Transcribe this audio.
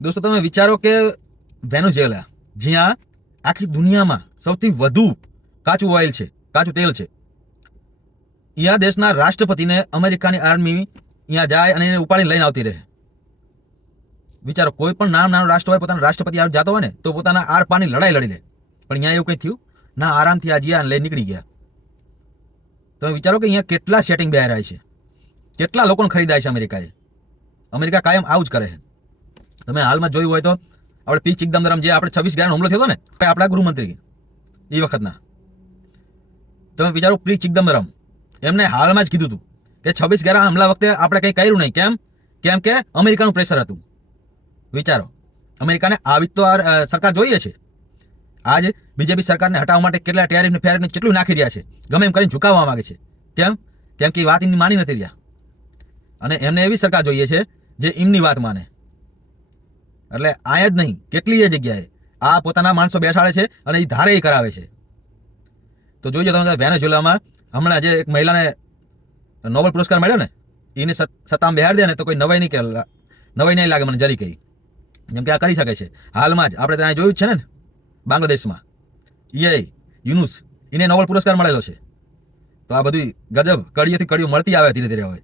દોસ્તો તમે વિચારો કે વેનેઝુએલા જ્યાં આખી દુનિયામાં સૌથી વધુ કાચું ઓઇલ છે, કાચું તેલ છે, અહીંયા દેશના રાષ્ટ્રપતિને અમેરિકાની આર્મી અહીંયા જાય અને એને ઉપાડીને લઈને આવતી રહે. વિચારો, કોઈ પણ નાનો રાષ્ટ્ર હોય પોતાના રાષ્ટ્રપતિ જતો હોય ને તો પોતાના આર પારની લડાઈ લડી લે, પણ અહીંયા એવું કંઈ થયું ના, આરામથી આ જ્યાં લઈ નીકળી ગયા. તમે વિચારો કે અહીંયા કેટલા સેટિંગ બે રહ્યા છે, કેટલા લોકોને ખરીદાય છે અમેરિકાએ. અમેરિકા કાયમ આવું જ કરે છે. તમે હાલમાં જોયું હોય તો આપણે પી ચિદમ્બરમ જે આપણે 26/11 હુમલો થયો હતો ને, આપણા ગૃહમંત્રી એ વખતના, તમે વિચારો પી ચિદમ્બરમ એમને હાલમાં જ કીધું હતું કે 26/11 હુમલા વખતે આપણે કંઈ કર્યું નહીં. કેમ કે અમેરિકાનું પ્રેશર હતું. વિચારો, અમેરિકાને આવી તો સરકાર જોઈએ છે. આજ બીજેપી સરકારને હટાવવા માટે કેટલા ટેરિફને ફેરિફને કેટલું નાખી રહ્યા છે, ગમે એમ કરીને ઝુકાવવા માંગે છે. કેમ કે એ વાત એમની માની નથી રહ્યા, અને એમને એવી સરકાર જોઈએ છે જે એમની વાત માને. એટલે આયા જ નહીં, કેટલી એ જગ્યાએ આ પોતાના માણસો બેસાડે છે અને એ ધારે એ કરાવે છે. તો જોઈજો તમે વેનેઝુએલામાં હમણાં જે એક મહિલાને નોબેલ પુરસ્કાર મળ્યો ને, એને સત્તામાં બેહાડી દે ને તો કોઈ નવાઈ નહીં લાગે મને જરી કહી. જેમ કે આ કરી શકે છે. હાલમાં જ આપણે ત્યાં જોયું જ છે ને, બાંગ્લાદેશમાં યુનુસ એને નોબેલ પુરસ્કાર મળેલો છે. તો આ બધું ગજબ કડીઓથી કડીઓ મળતી આવે ધીરે ધીરે હવે.